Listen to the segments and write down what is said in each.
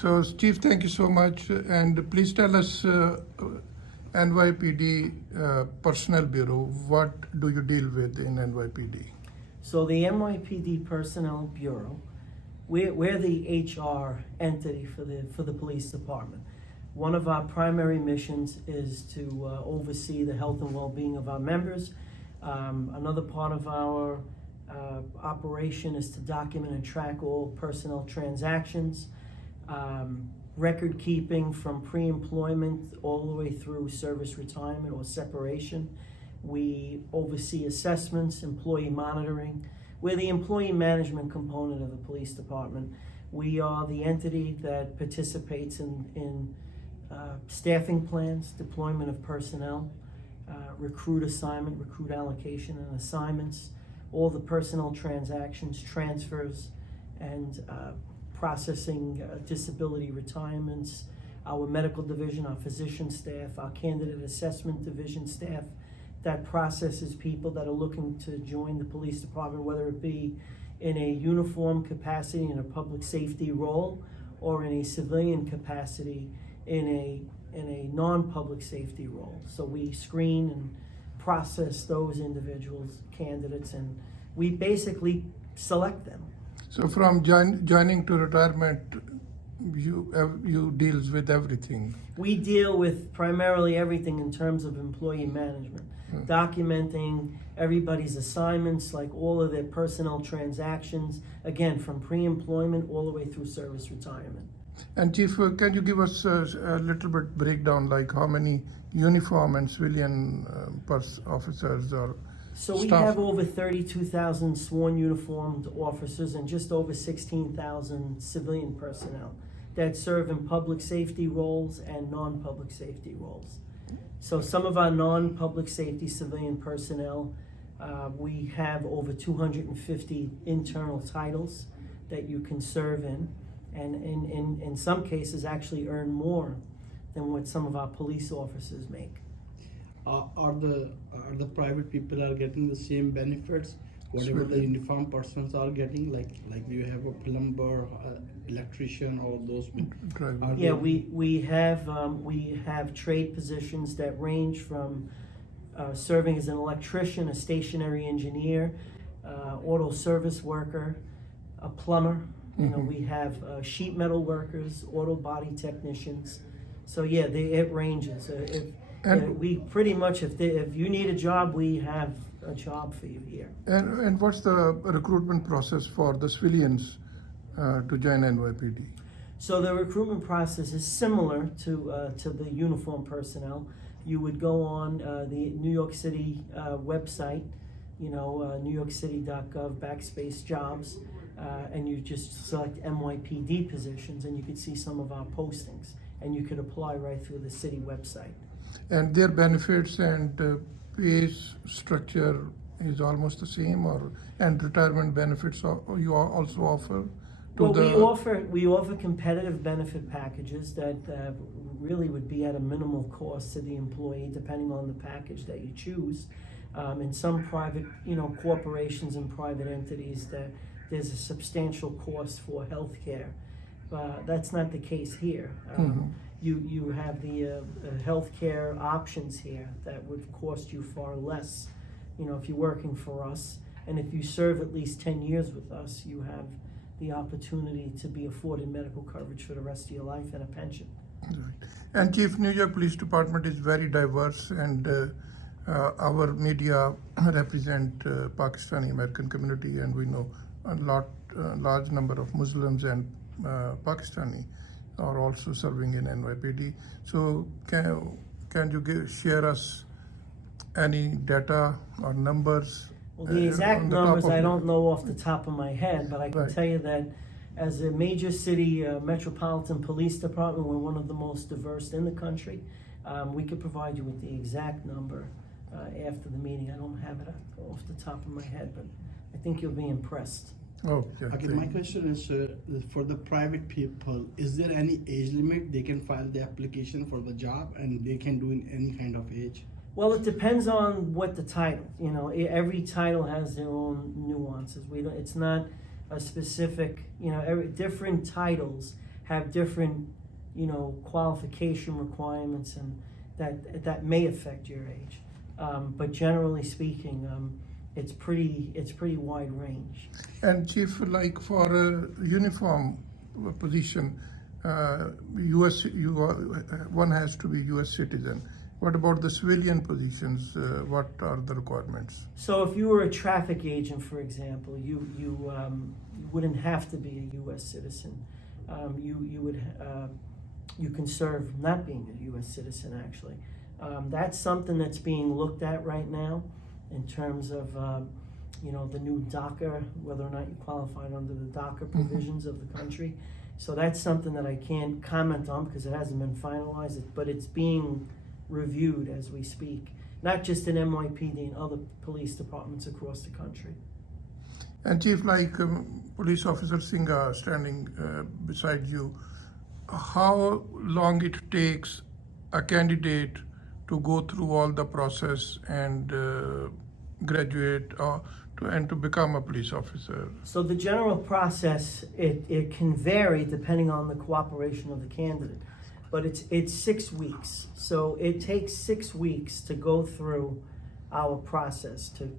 So, Chief, thank you so much. And please tell us, NYPD Personnel Bureau, what do you deal with in NYPD? So the NYPD Personnel Bureau, we're the HR entity for the police department. One of our primary missions is to oversee the health and well-being of our members. Another part of our operation is to document and track all personnel transactions, record keeping from pre-employment all the way through service retirement or separation. We oversee assessments, employee monitoring. We're the employee management component of the police department. We are the entity that participates in staffing plans, deployment of personnel, recruit assignment, recruit allocation and assignments, all the personnel transactions, transfers, and processing disability retirements, our medical division, our physician staff, our candidate assessment division staff that processes people that are looking to join the police department, whether it be in a uniform capacity in a public safety role or in a civilian capacity in a non-public safety role. So we screen and process those individuals, candidates, and we basically select them. So from joining to retirement, you deals with everything. We deal with primarily everything in terms of employee management, documenting everybody's assignments, like all of their personnel transactions, again, from pre-employment all the way through service retirement. And Chief, can you give us a little bit breakdown, like how many uniform and civilian officers or So we staff? have over 32,000 sworn uniformed officers and just over 16,000 civilian personnel that serve in public safety roles and non-public safety roles. So some of our non-public safety civilian personnel, we have over 250 internal titles that you can serve in, and in some cases actually earn more than what some of our police officers make. Are the private people are getting the same benefits, whatever the uniform persons are getting? Like you have a plumber, electrician, or those? Yeah, we have trade positions that range from serving as an electrician, a stationary engineer, auto service worker, a plumber. You know, we have sheet metal workers, auto body technicians. So yeah, it ranges. We pretty much, if you need a job, we have a job for you here. And what's the recruitment process for the civilians to join NYPD? So the recruitment process is similar to the uniform personnel. You would go on the New York City website, newyorkcity.gov/jobs, and you just select NYPD positions, and you could see some of our postings, and you could apply right through the city website. And their benefits and pay structure is almost the same, and retirement benefits you also offer? We offer competitive benefit packages that really would be at a minimal cost to the employee, depending on the package that you choose. In some private, corporations and private entities, that there's a substantial cost for health care. That's not the case here. You have the health care options here that would cost you far less, if you're working for us. And if you serve at least 10 years with us, you have the opportunity to be afforded medical coverage for the rest of your life and a pension. Right. And Chief, New York Police Department is very diverse, and our media represent Pakistani American community, and we know a large number of Muslims and Pakistani are also serving in NYPD. So can you share us any data or numbers? Well, the exact numbers I don't know off the top of my head, but I can tell you that as a major city metropolitan police department, we're one of the most diverse in the country. We could provide you with the exact number after the meeting. I don't have it off the top of my head, but I think you'll be impressed. Okay, my question is for the private people, is there any age limit they can file the application for the job, and they can do in any kind of age? Well, it depends on what the title. Every title has their own nuances. It's not a specific. Different titles have different, qualification requirements, and that may affect your age. But generally speaking, it's pretty wide range. And Chief, like for a uniform position, one has to be U.S. citizen. What about the civilian positions? What are the requirements? So if you were a traffic agent, for example, you wouldn't have to be a U.S. citizen. You can serve not being a U.S. citizen, actually. That's something that's being looked at right now in terms of the new DACA, whether or not you qualified under the DACA provisions of the country. So that's something that I can't comment on because it hasn't been finalized, but it's being reviewed as we speak, not just in NYPD and other police departments across the country. And Chief, like Police Officer Singha standing beside you, how long it takes a candidate to go through all the process and graduate and to become a police officer? So the general process, it can vary depending on the cooperation of the candidate, but it's 6 weeks. So it takes 6 weeks to go through our process to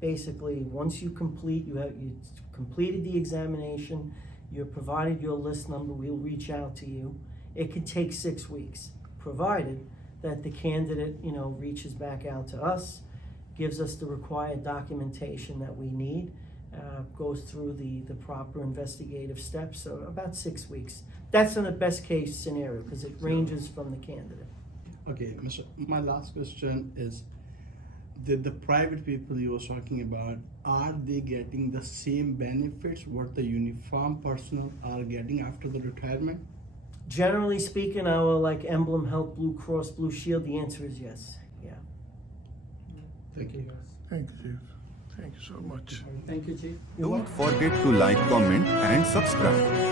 basically, once you completed the examination, you're provided your list number, we'll reach out to you. It could take 6 weeks, provided that the candidate, reaches back out to us, gives us the required documentation that we need, goes through the proper investigative steps. So about 6 weeks. That's in the best case scenario because it ranges from the candidate. Okay, my last question is, the private people you were talking about, are they getting the same benefits what the uniformed personnel are getting after the retirement? Generally speaking, our emblem, Health, Blue Cross, Blue Shield, the answer is yes. Yeah. Thank you. Thank you, Chief. Thank you so much. Thank you, Chief. Don't forget to like, comment and subscribe.